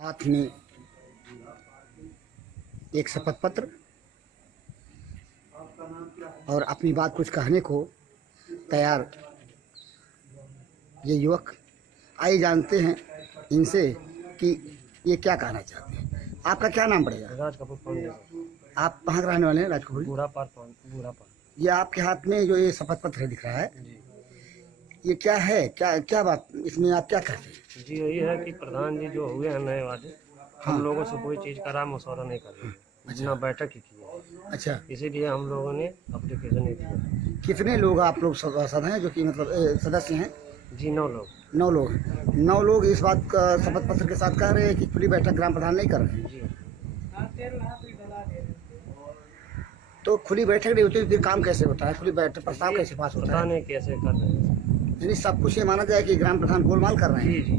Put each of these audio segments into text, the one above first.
हाथ में एक शपथ पत्र और अपनी बात कुछ कहने को तैयार ये युवक। आइए जानते हैं इनसे कि ये क्या कहना चाहते हैं। आपका क्या नाम पड़ेगा? राज कपूर फाउंडेशन। आप कहाँ के रहने वाले हैं? राजकपूर। बूढ़ा पार। ये आपके हाथ में जो ये शपथ पत्र दिख रहा है, जी ये क्या है? क्या क्या बात इसमें आप क्या कहते हैं? जी, यही है कि प्रधान जी जो हुए हैं नए वाले, हाँ। हम लोगों से कोई चीज़ का राय मशवरा नहीं कर रहे हैं, ना बैठक ही की है। अच्छा, इसीलिए हम लोगों ने अप्लीकेशन नहीं दिया। कितने लोग आप लोग सदस्य हैं जो कि मतलब सदस्य हैं? जी 9 लोग। 9 लोग। 9 लोग इस बात का शपथ पत्र के साथ कह रहे हैं कि खुली बैठक ग्राम प्रधान नहीं कर रहे हैं। जी तो खुली बैठक नहीं होती तो फिर काम कैसे होता है? खुली बैठक प्रस्ताव कैसे पास होता पता है? नहीं कैसे कर रहे हैं। यानी सब कुछ ये माना जाए कि ग्राम प्रधान गोलमाल कर रहे जी हैं। जी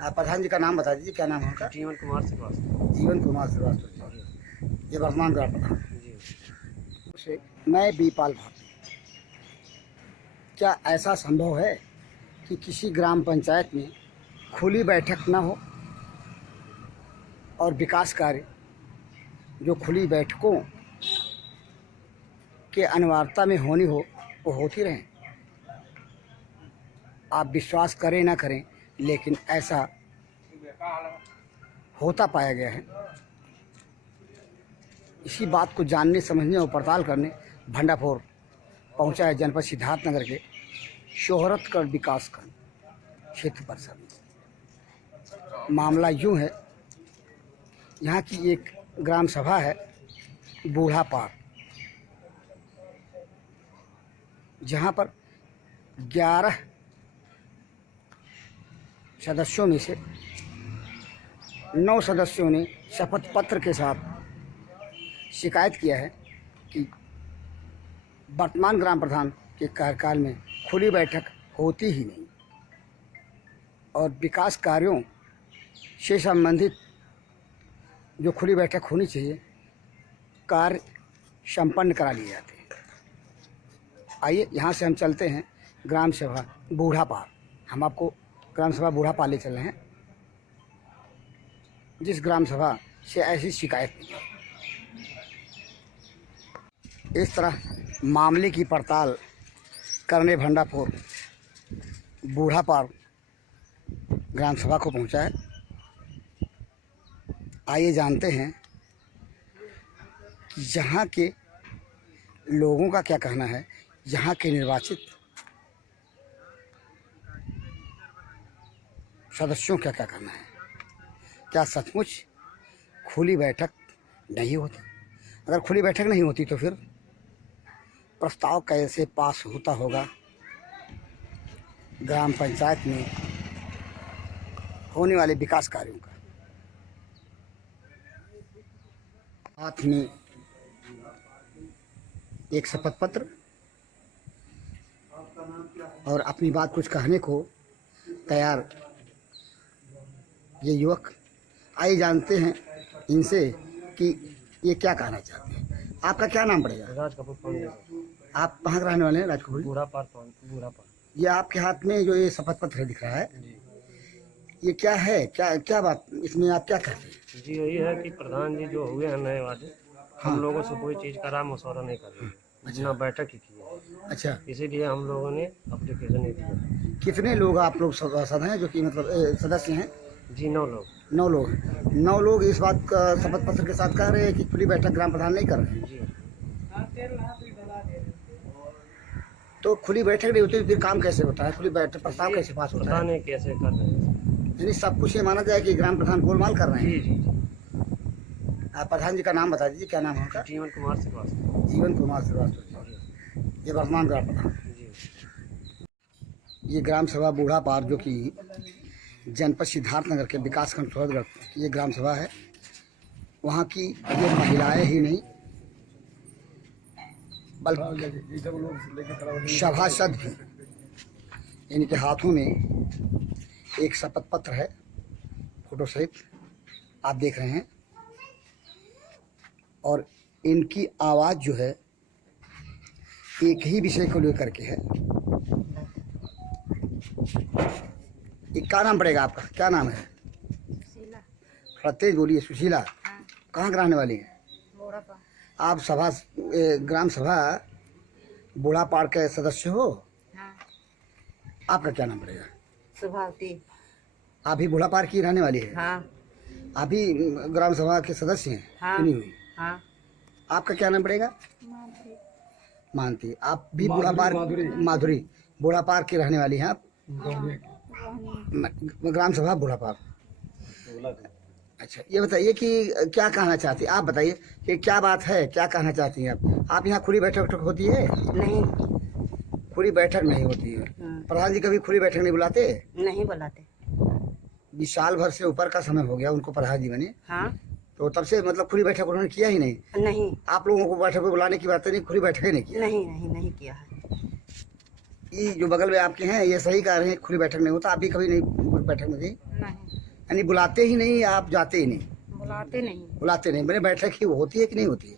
आप प्रधान जी का नाम बता दीजिए, क्या नाम है उनका? जीवन कुमार श्रीवास्तव। जीवन कुमार श्रीवास्तव जी, ये वर्तमान ग्राम प्रधान जी से। मैं बीपाल भारती। क्या ऐसा संभव है कि किसी ग्राम पंचायत में खुली बैठक न हो और विकास कार्य जो खुली बैठकों के अनिवार्यता में होनी हो वो होती रहे? आप विश्वास करें ना करें, लेकिन ऐसा होता पाया गया है। इसी बात को जानने, समझने और पड़ताल करने भंडाफोर पहुंचा है जनपद सिद्धार्थनगर के शोहरतगढ़ विकासखंड क्षेत्र परिषद। मामला यूं है, यहाँ की एक ग्राम सभा है बूढ़ा पार, जहाँ पर 11 सदस्यों में से 9 सदस्यों ने शपथ पत्र के साथ शिकायत किया है कि वर्तमान ग्राम प्रधान के कार्यकाल में खुली बैठक होती ही नहीं और विकास कार्यों से संबंधित जो खुली बैठक होनी चाहिए कार्य संपन्न करा लिए जाते हैं। आइए यहाँ से हम चलते हैं ग्राम सभा बूढ़ा पार। हम आपको ग्राम सभा बूढ़ा पार ले चल रहे हैं, जिस ग्राम सभा से ऐसी शिकायत मिली है। इस तरह मामले की पड़ताल करने भंडाफोर बूढ़ा पार ग्राम सभा को पहुंचा है। आइए जानते हैं कि यहाँ के लोगों का क्या कहना है, यहाँ के निर्वाचित सदस्यों का क्या कहना है। क्या सचमुच खुली बैठक नहीं होती? अगर खुली बैठक नहीं होती तो फिर प्रस्ताव कैसे पास होता होगा ग्राम पंचायत में होने वाले विकास कार्यों का? हाथ में एक शपथ पत्र और अपनी बात कुछ कहने को तैयार ये युवक। आइए जानते हैं इनसे कि ये क्या कहना चाहते हैं। आपका क्या नाम पड़ेगा? राज कपूर फाउंडेशन। आप कहाँ के रहने वाले हैं? राजकपूर। बूढ़ा पार। ये आपके हाथ में जो ये शपथ पत्र दिख रहा है, जी ये क्या है? क्या क्या बात इसमें आप क्या कहते हैं? जी, यही है कि प्रधान जी जो हुए हैं नए वाले, हाँ। हम लोगों से कोई चीज़ का राय मशवरा नहीं कर रहे हैं, ना बैठक ही की है। अच्छा, इसीलिए हम लोगों ने अप्लीकेशन नहीं दिया। कितने लोग आप लोग सदस्य हैं जो कि मतलब सदस्य हैं? जी 9 लोग। 9 लोग। 9 लोग इस बात का शपथ पत्र के साथ कह रहे हैं कि खुली बैठक ग्राम प्रधान नहीं कर रहे हैं। जी तो खुली बैठक नहीं होती तो फिर काम कैसे होता है? खुली बैठक प्रस्ताव कैसे पास होता पता है? नहीं कैसे कर रहे हैं। यानी सब कुछ ये माना जाए कि ग्राम प्रधान गोलमाल कर रहे जी हैं। जी आप प्रधान जी का नाम बता दीजिए, क्या नाम है उनका? जीवन कुमार श्रीवास्तव। जीवन कुमार श्रीवास्तव जी, जी ये वर्तमान ग्राम प्रधान। जी ये ग्राम सभा बूढ़ा पार जो कि जनपद सिद्धार्थनगर के विकासखंड शोहरतगढ़ की ये ग्राम सभा है। वहाँ की ये महिलाएं ही नहीं बल्कि सभासद भी, इनके हाथों में एक शपथ पत्र है फोटो सहित, आप देख रहे हैं। और इनकी आवाज़ जो है एक ही विषय को लेकर के है। क्या नाम पड़ेगा आपका? क्या नाम है? थोड़ा तेज बोलिए। सुशीला, हाँ, कहाँ के रहने वाली हैं? बूढ़ा पा। आप ग्राम सभा बूढ़ापार के सदस्य हो? हाँ, आपका क्या नाम पड़ेगा? सुभावती। आप भी बूढ़ापार की रहने वाली है? हाँ, आप भी ग्राम सभा के सदस्य हैं? हाँ, चुनी हुई। हाँ, आपका क्या नाम पड़ेगा? मानती। आप भी बूढ़ापार, माधुरी, बूढ़ापार की रहने वाली हैं आप? ग्राम सभा बूढ़ापार। अच्छा, ये बताइए कि क्या कहना चाहती, आप बताइए कि क्या बात है, क्या कहना चाहती हैं आप यहाँ खुली बैठक उठक होती है? नहीं, खुली बैठक नहीं होती है। प्रधान जी कभी खुली बैठक नहीं बुलाते? नहीं बुलाते। 20 साल भर से ऊपर का समय हो गया उनको प्रधान जी बने, हाँ, तो तब से मतलब खुली बैठक उन्होंने किया ही नहीं। नहीं, आप लोगों को बैठक में बुलाने की बात नहीं, खुली बैठक ही नहीं किया। नहीं, नहीं, नहीं किया है। ये जो बगल में आपके हैं ये सही कह रहे हैं, खुली बैठक नहीं होता। आप भी कभी नहीं बैठक में गई? नहीं, यानी बुलाते ही नहीं, आप जाते ही नहीं? बुलाते नहीं। बुलाते नहीं। मेरे बैठक ही होती है कि नहीं होती है?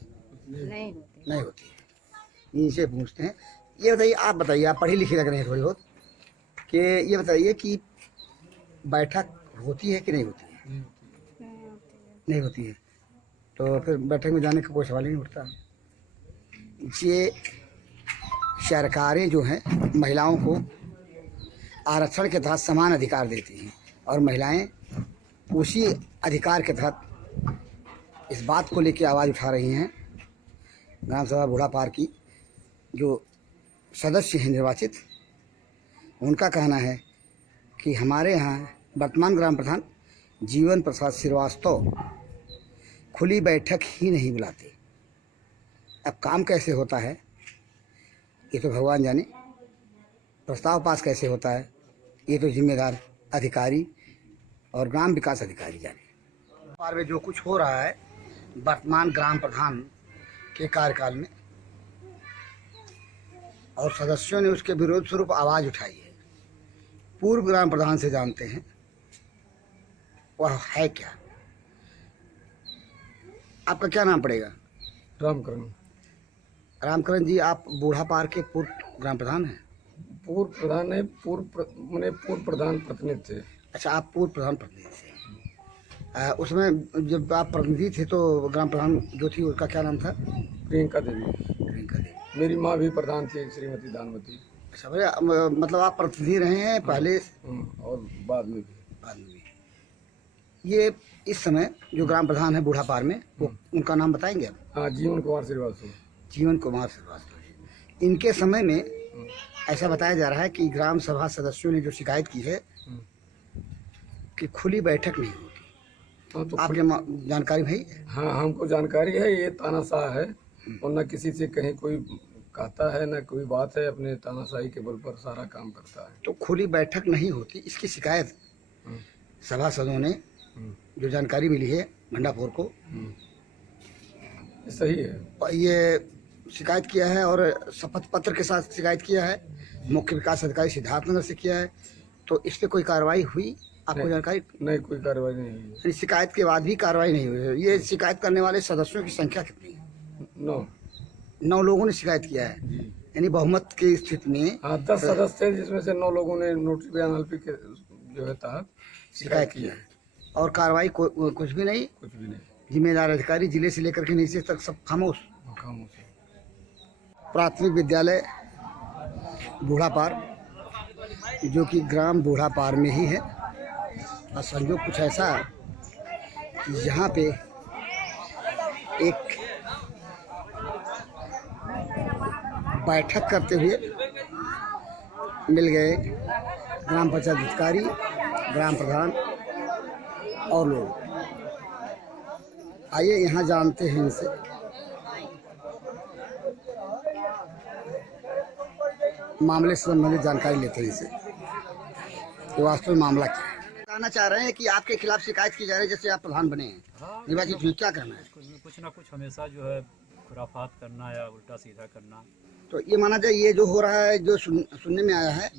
नहीं होती। नहीं होती है। इनसे पूछते हैं। ये बताइए, आप बताइए, आप पढ़ी लिखी लग रहे हैं थोड़ी बहुत, कि ये बताइए कि बैठक होती है कि नहीं होती है? नहीं होती है। तो फिर बैठक में जाने का कोई सवाल ही नहीं उठता। ये सरकारें जो हैं महिलाओं को आरक्षण के तहत समान अधिकार देती हैं और महिलाएं उसी अधिकार के तहत इस बात को लेकर आवाज़ उठा रही हैं। ग्राम सभा बूढ़ापार की जो सदस्य हैं निर्वाचित, उनका कहना है कि हमारे यहाँ वर्तमान ग्राम प्रधान जीवन प्रसाद श्रीवास्तव खुली बैठक ही नहीं बुलाते। अब काम कैसे होता है ये तो भगवान जाने, प्रस्ताव पास कैसे होता है ये तो जिम्मेदार अधिकारी और ग्राम विकास अधिकारी जाने। बार में जो कुछ हो रहा है वर्तमान ग्राम प्रधान के कार्यकाल में, और सदस्यों ने उसके विरोध स्वरूप आवाज़ उठाई है। पूर्व ग्राम प्रधान से जानते हैं वह है क्या। आपका क्या नाम पड़ेगा? रामकरण। रामकरण जी, आप बूढ़ापार के पूर्व ग्राम प्रधान हैं? पूर्व प्रधान है, पूर्व प्रधान प्रतिनिधि थे। अच्छा, आप पूर्व प्रधान प्रतिनिधि थे। उसमें जब आप प्रतिनिधि थे तो ग्राम प्रधान जो थी उसका क्या नाम था? प्रियंका देवी। प्रियंका देवी। मेरी माँ भी प्रधान थी, श्रीमती दानवती। अच्छा भैया, मतलब आप प्रतिनिधि रहे हैं पहले और बाद में भी। बाद में भी। ये इस समय जो ग्राम प्रधान है बूढ़ापार में, वो उनका नाम बताएंगे आप? हाँ, जीवन कुमार श्रीवास्तव। जीवन कुमार श्रीवास्तव। इनके समय में ऐसा बताया जा रहा है कि ग्राम सभा सदस्यों ने जो शिकायत की है कि खुली बैठक नहीं होती। हाँ, तो आपके जानकारी भाई? हाँ, हमको जानकारी है। ये तानाशाह है और न किसी से कहीं कोई कहता है न कोई बात है, अपने तानाशाही के बल पर सारा काम करता है। तो खुली बैठक नहीं होती, इसकी शिकायत सभासदों ने जो जानकारी मिली है भंडापुर को, सही है। और ये शिकायत किया है और शपथ पत्र के साथ शिकायत किया है, मुख्य विकास अधिकारी सिद्धार्थनगर से किया है। तो इस पे कोई कार्रवाई हुई आपको जानकारी? नहीं, कोई कार्रवाई नहीं हुई। शिकायत के बाद भी कार्रवाई नहीं हुई है। ये शिकायत करने वाले सदस्यों की संख्या कितनी है? 9 लोगों ने शिकायत किया है, यानी बहुमत की स्थिति में। हाँ, 10 सदस्य थे जिसमें से 9 लोगों ने नोटिस बयान एलपी के जो है तहत शिकायत किया है और कार्रवाई कुछ भी नहीं। कुछ भी नहीं। जिम्मेदार अधिकारी जिले से लेकर के नीचे तक सब खामोश। खामोश। प्राथमिक विद्यालय बूढ़ापार जो कि ग्राम बूढ़ापार में ही है, और संयोग कुछ ऐसा कि यहाँ पे एक बैठक करते हुए मिल गए ग्राम पंचायत अधिकारी, ग्राम प्रधान और लोग। आइए यहाँ जानते हैं इनसे। मामले से संबंधित जानकारी लेते हैं इनसे कि वास्तव में मामला क्या है। कहना चाह रहे हैं कि आपके खिलाफ शिकायत की जा रही है, जैसे आप प्रधान बने हैं निर्वाचित हुए, क्या करना है? कुछ ना कुछ हमेशा जो है खुराफात करना या उल्टा सीधा करना। तो ये माना जाए ये जो हो रहा है, जो सुनने में आया है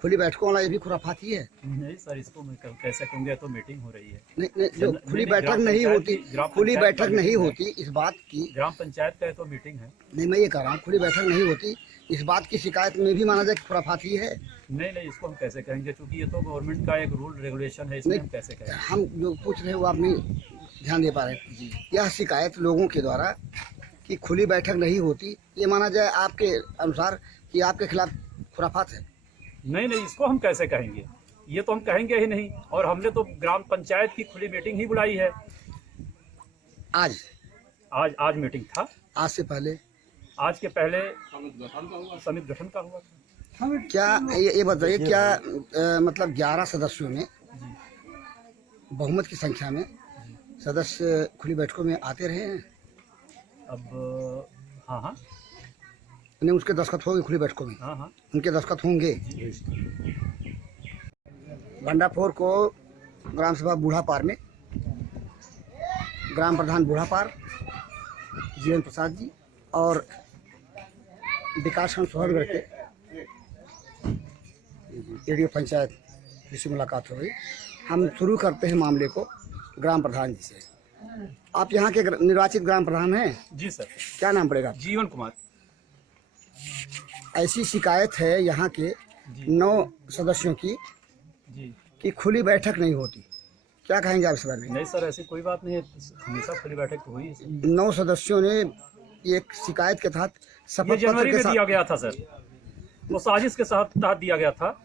खुली बैठकों वाला ये भी खुराफात ही है। नहीं सर, इसको मैं कैसे कहूँगा, तो मीटिंग हो रही है। नहीं, जो खुली बैठक नहीं होती, खुली बैठक नहीं होती इस बात की, ग्राम पंचायत का तो मीटिंग है। नहीं मैं ये कह रहा हूँ खुली बैठक नहीं होती इस बात की शिकायत में भी माना जाए कि खुराफात ही है। नहीं, इसको हम कैसे कहेंगे, क्योंकि ये तो गवर्नमेंट का एक रूल रेगुलेशन है, इसमें हम कैसे कहेंगे। हम जो पूछ रहे हैं वो आप नहीं ध्यान दे पा रहे। यह शिकायत लोगों के द्वारा कि खुली बैठक नहीं होती, ये माना जाए आपके अनुसार कि आपके खिलाफ खुराफात है। नहीं, इसको हम कैसे कहेंगे, ये तो हम कहेंगे ही नहीं। और हमने तो ग्राम पंचायत की खुली मीटिंग ही बुलाई है। आज मीटिंग था। आज से पहले, आज के पहले समिति गठन का हुआ था। क्या ये बताइए, क्या मतलब 11 सदस्यों में बहुमत की संख्या में सदस्य खुली बैठकों में आते रहे हैं? अब हाँ, नहीं, उसके दस्तखत होंगे खुली बैठकों में? हाँ, उनके दस्तखत होंगे। भंडाफोर को ग्राम सभा बूढ़ापार में ग्राम प्रधान बूढ़ापार जीवन प्रसाद जी और विकासखंड सोहरगढ़ के एडीओ पंचायत जिससे मुलाकात हो गई। हम शुरू करते हैं मामले को ग्राम प्रधान जी से। आप यहाँ के निर्वाचित ग्राम प्रधान हैं? जी सर। क्या नाम पड़ेगा? जीवन कुमार। ऐसी शिकायत है यहाँ के 9 सदस्यों की जी कि खुली बैठक नहीं होती, क्या कहेंगे आप इस बारे में? नहीं सर, ऐसी कोई बात नहीं है, हमेशा खुली बैठक तो हुई है। 9 सदस्यों ने एक शिकायत के तहत ये शपथ जनवरी पत्र के में दिया साथ, गया था सर, वो साजिश के तहत दिया गया था।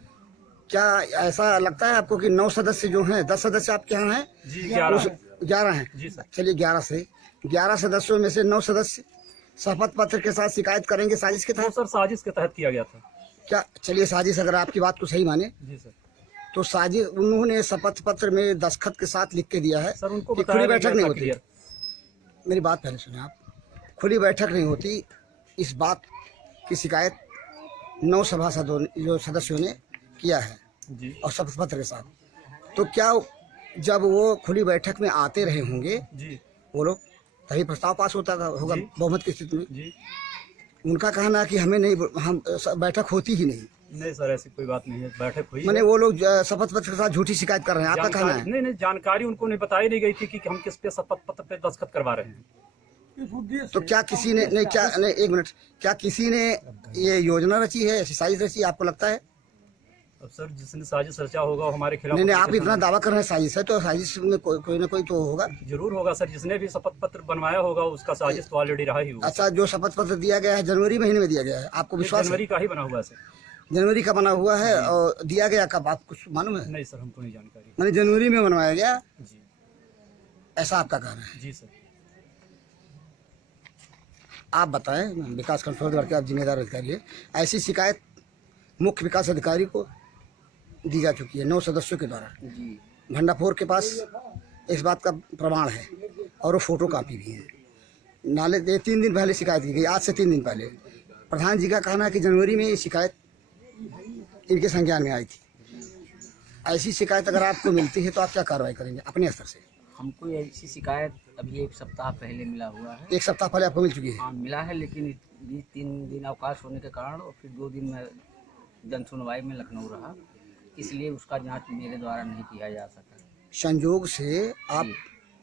क्या ऐसा लगता है आपको कि 9 सदस्य जो हैं, 10 सदस्य आपके यहाँ हैं? जी 11 11 हैं। जी सर। चलिए 11 सदस्यों में से 9 सदस्य शपथ पत्र के साथ शिकायत करेंगे साजिश के वो तहत? सर साजिश के तहत किया गया था। क्या चलिए साजिश, अगर आपकी बात को सही माने जी सर। तो साजिश, उन्होंने शपथ पत्र में दस्तखत के साथ लिख के दिया है सर उनको कि बताया खुली गया बैठक था नहीं होती। क्लियर। मेरी बात पहले सुने आप। खुली बैठक नहीं होती इस बात की शिकायत 9 सभासदों जो सदस्यों ने किया है जी और शपथ पत्र के साथ। तो क्या जब वो खुली बैठक में आते रहे होंगे जी वो लोग, तभी प्रस्ताव पास होता होगा जी। बहुमत की स्थिति में? जी। उनका कहना है कि हमें नहीं, हम बैठक होती ही नहीं। नहीं सर, ऐसी कोई बात नहीं है, बैठक हुई मैंने है। वो लोग शपथ पत्र के साथ झूठी शिकायत कर रहे हैं, आपका कहना है? नहीं, जानकारी उनको नहीं बताई नहीं गई थी कि हम किस पे शपथ पत्र पे दस्तखत करवा रहे हैं। तो क्या किसी ने नहीं, क्या नहीं, एक मिनट, क्या किसी ने ये योजना रची है, ऐसी साजिश रची है, आपको लगता है? अब सर जिसने साजिश रचा होगा वो हमारे खिलाफ। नहीं, आप इतना दावा कर रहे हैं साजिश है, तो साजिश में कोई ना कोई तो होगा। जरूर होगा सर, जिसने भी शपथ पत्र बनवाया होगा उसका साजिश तो ऑलरेडी रहा ही होगा। अच्छा, जो शपथ पत्र दिया गया है जनवरी महीने में दिया गया है, आपको विश्वास है? जनवरी का ही बना हुआ है सर। जनवरी का बना हुआ है और दिया गया कब, आपको कुछ मालूम है? नहीं सर, हमको नहीं जानकारी। मैंने जनवरी में बनवाया गया, जी ऐसा आपका कहना है? जी सर। आप बताएं, विकास खंड सोहरगढ़ के आप जिम्मेदार अधिकारी हैं, ऐसी शिकायत मुख्य विकास अधिकारी को दी जा चुकी है 9 सदस्यों के द्वारा। भंडाफोर के पास इस बात का प्रमाण है और वो फोटो कापी भी है। नाले 3 दिन पहले शिकायत की गई, आज से 3 दिन पहले। प्रधान जी का कहना है कि जनवरी में ये शिकायत इनके संज्ञान में आई थी। ऐसी शिकायत अगर आपको मिलती है तो आप क्या कार्रवाई करेंगे अपने स्तर से? हमको ऐसी शिकायत अभी 1 सप्ताह पहले मिला हुआ है। 1 सप्ताह पहले आपको मिल चुकी है? हाँ मिला है, लेकिन 3 दिन अवकाश होने के कारण और फिर 2 दिन में जन सुनवाई में लखनऊ रहा, इसलिए उसका जांच मेरे द्वारा नहीं किया जा सका। संयोग से आप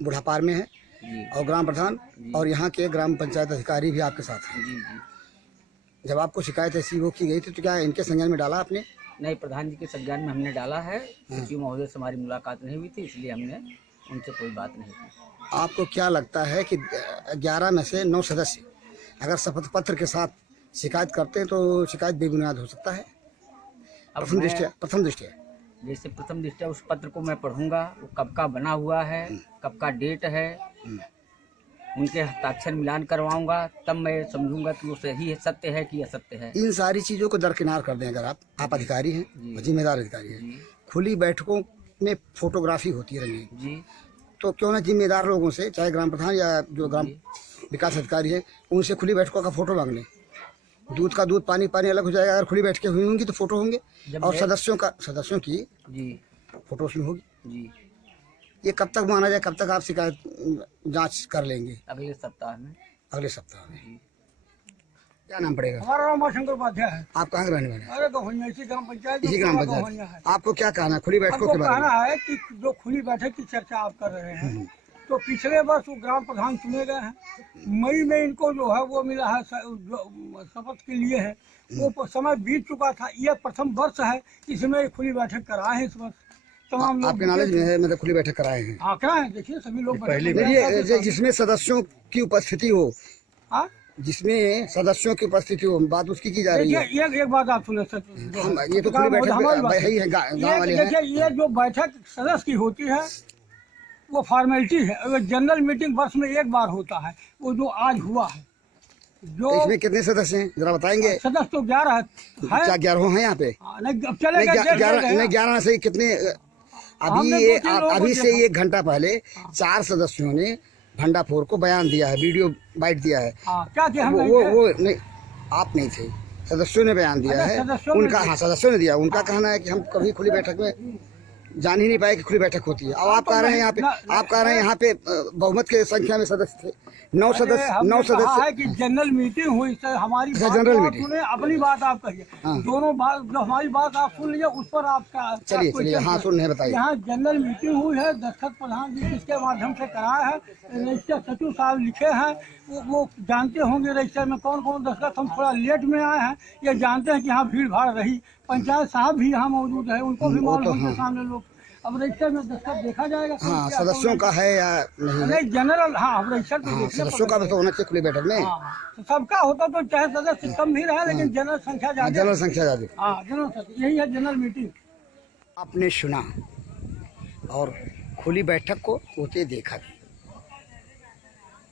बुढ़ापार में हैं जी और ग्राम प्रधान और यहाँ के ग्राम पंचायत अधिकारी भी आपके साथ हैं। जी। जब आपको शिकायत ऐसी वो की गई थी तो क्या इनके संज्ञान में डाला आपने? नहीं, प्रधान जी के संज्ञान में हमने डाला है। सचिव महोदय से हमारी मुलाकात नहीं हुई थी, इसलिए हमने उनसे कोई बात नहीं की। आपको क्या लगता है कि 11 में से 9 सदस्य अगर शपथ पत्र के साथ शिकायत करते हैं तो शिकायत बेबुनियाद हो सकता है? अब प्रथम दृष्टया जैसे प्रथम दृष्टया उस पत्र को मैं पढ़ूंगा, वो कब का बना हुआ है, कब का डेट है, उनके हस्ताक्षर मिलान करवाऊंगा, तब मैं समझूंगा कि वो सही है, सत्य है कि असत्य है। इन सारी चीज़ों को दरकिनार कर दें, अगर आप अधिकारी हैं, जिम्मेदार अधिकारी हैं, खुली बैठकों में फोटोग्राफी होती है रंगीन, जी तो क्यों ना जिम्मेदार लोगों से, चाहे ग्राम प्रधान या जो ग्राम विकास अधिकारी है, उनसे खुली बैठकों का फोटो मांग लें। दूध का दूध, पानी पानी अलग हो जाएगा। अगर खुली बैठकें हुई होंगी तो फोटो होंगे और सदस्यों की जी फोटो उसमें होगी। जी। ये कब तक माना जाए, कब तक आप शिकायत जांच कर लेंगे? अगले सप्ताह में। अगले सप्ताह में। क्या नाम पड़ेगा? हमारा नाम शंकर उपाध्याय है। आप कहाँ के रहने वाले हैं? अरे गहुनिया इसी ग्राम पंचायत इसी ग्राम पंचायत। आपको क्या कहना है खुली बैठकों हमको के बारे में? कहना है कि जो खुली बैठक की चर्चा आप कर रहे हैं, तो पिछले वर्ष वो ग्राम प्रधान चुने गए हैं। मई में इनको जो है वो मिला है, जो शपथ के लिए है, वो समय बीत चुका था। यह प्रथम वर्ष है इसमें खुली बैठक कराए हैं इस वर्ष। तमाम लोग आपके नॉलेज में है मतलब खुली बैठक कराए हैं? हाँ कराए हैं, देखिए सभी लोग देखिए जिसमें सदस्यों की उपस्थिति हो, हाँ जिसमें सदस्यों की उपस्थिति हो, बात उसकी की जा रही है। देखिए एक बात आप सुने सर, हम ये तो खुली बैठक है ही है, गाँव वाले हैं। देखिए ये जो बैठक सदस्य की होती है वो फॉर्मेलिटी है। अगर जनरल मीटिंग वर्ष में एक बार होता है, वो जो आज हुआ है, जो तो इसमें कितने सदस्य हैं जरा बताएंगे? सदस्य तो 11 है। क्या 11 हैं यहाँ पे? नहीं अब चलेगा, देख लेंगे। नहीं 11 से कितने? अभी से 1 घंटा पहले 4 सदस्यों ने भंडाफोर को बयान दिया है, वीडियो बाइट दिया है। क्या किया हम वो नहीं, आप नहीं थे, सदस्यों ने बयान दिया है उनका। हाँ सदस्यों ने दिया। उनका कहना है कि हम कभी खुली बैठक में जान ही नहीं पाए कि खुली बैठक होती है। अब आप कह रहे हैं यहाँ पे, आप कह रहे हैं यहाँ पे बहुमत के संख्या में सदस्य थे, 9 सदस्य है कि जनरल मीटिंग हुई सर, हमारी जनरल मीटिंग सुने, अपनी बात आप कहिए। दोनों बात जो हमारी बात आप सुन लीजिए, उस पर आपका चलिए हाँ सुन रहे हैं, बताइए। यहाँ जनरल मीटिंग हुई है, दस्तखत प्रधान जी इसके माध्यम से कराया है। रजिस्टर सचिव साहब लिखे हैं, वो जानते होंगे रजिस्टर में कौन कौन दस्तखत। हम थोड़ा लेट में आए हैं, ये जानते हैं कि यहाँ भीड़ भाड़ रही। पंचायत साहब भी यहाँ मौजूद है, उनको भी मालूम है सामने लोग। अब रजिस्टर में दस्तखत देखा जाएगा। हाँ सदस्यों का है या नहीं? जनरल हाँ रजिस्टर तो सदस्यों का भी तो होना चाहिए खुली बैठक में। तो सबका होता तो चाहे सदस्य कम भी रहे, लेकिन जनरल संख्या ज्यादा। जनरल संख्या ज्यादा। हाँ जनरल संख्या, यही है जनरल मीटिंग। आपने सुना और खुली बैठक को होते देखा भी।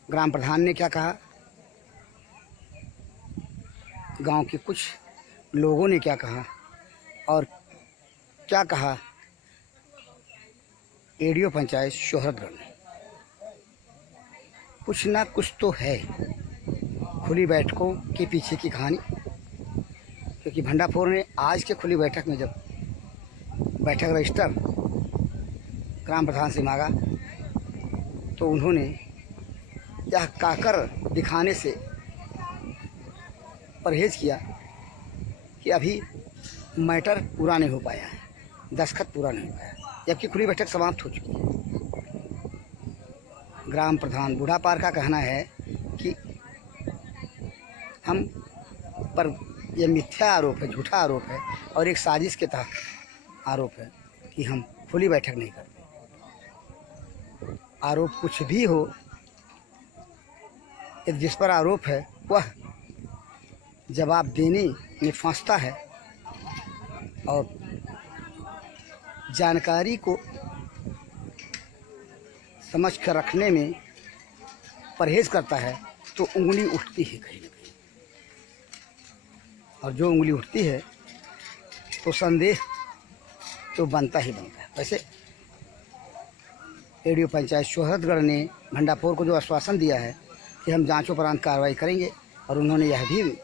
ग्राम प्रधान ने क्या कहा, गांव के कुछ लोगों ने क्या कहा, और क्या कहा एडीओ पंचायत शोहरतगढ़ ने। कुछ ना कुछ तो है खुली बैठकों के पीछे की कहानी। क्योंकि भंडाफोर ने आज के खुली बैठक में जब बैठक रजिस्टर ग्राम प्रधान से मांगा, तो उन्होंने यह कहकर दिखाने से परहेज किया कि अभी मैटर पूरा नहीं हो पाया है, दस्तखत पूरा नहीं हो पाया, जबकि खुली बैठक समाप्त हो चुकी है। ग्राम प्रधान बूढ़ा पार का कहना है कि हम पर यह मिथ्या आरोप है, झूठा आरोप है और एक साजिश के तहत आरोप है कि हम खुली बैठक नहीं करते। आरोप कुछ भी हो, जिस पर आरोप है वह जवाब देने में फंसता है और जानकारी को समझ कर रखने में परहेज करता है, तो उंगली उठती है कहीं न कहीं। और जो उंगली उठती है तो संदेह तो बनता ही बनता है। वैसे एडीओ पंचायत शोहरतगढ़ ने भंडाफोर को जो आश्वासन दिया है कि हम जांचोपरांत कार्रवाई करेंगे, और उन्होंने यह भी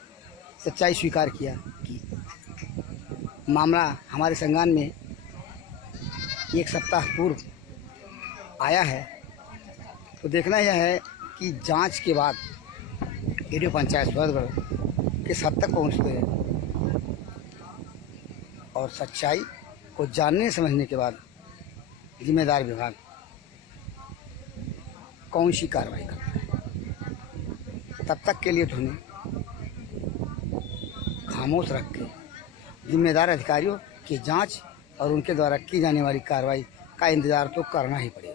सच्चाई स्वीकार किया कि मामला हमारे संज्ञान में 1 सप्ताह पूर्व आया है। तो देखना यह है कि जांच के बाद एडीओ पंचायत शोहरतगढ़ किस हद तक पहुँचते हैं, और सच्चाई को जानने समझने के बाद जिम्मेदार विभाग कौन सी कार्रवाई करता है। तब तक के लिए तुम्हें खामोश रख के जिम्मेदार अधिकारियों की जांच और उनके द्वारा की जाने वाली कार्रवाई का इंतज़ार तो करना ही पड़ेगा।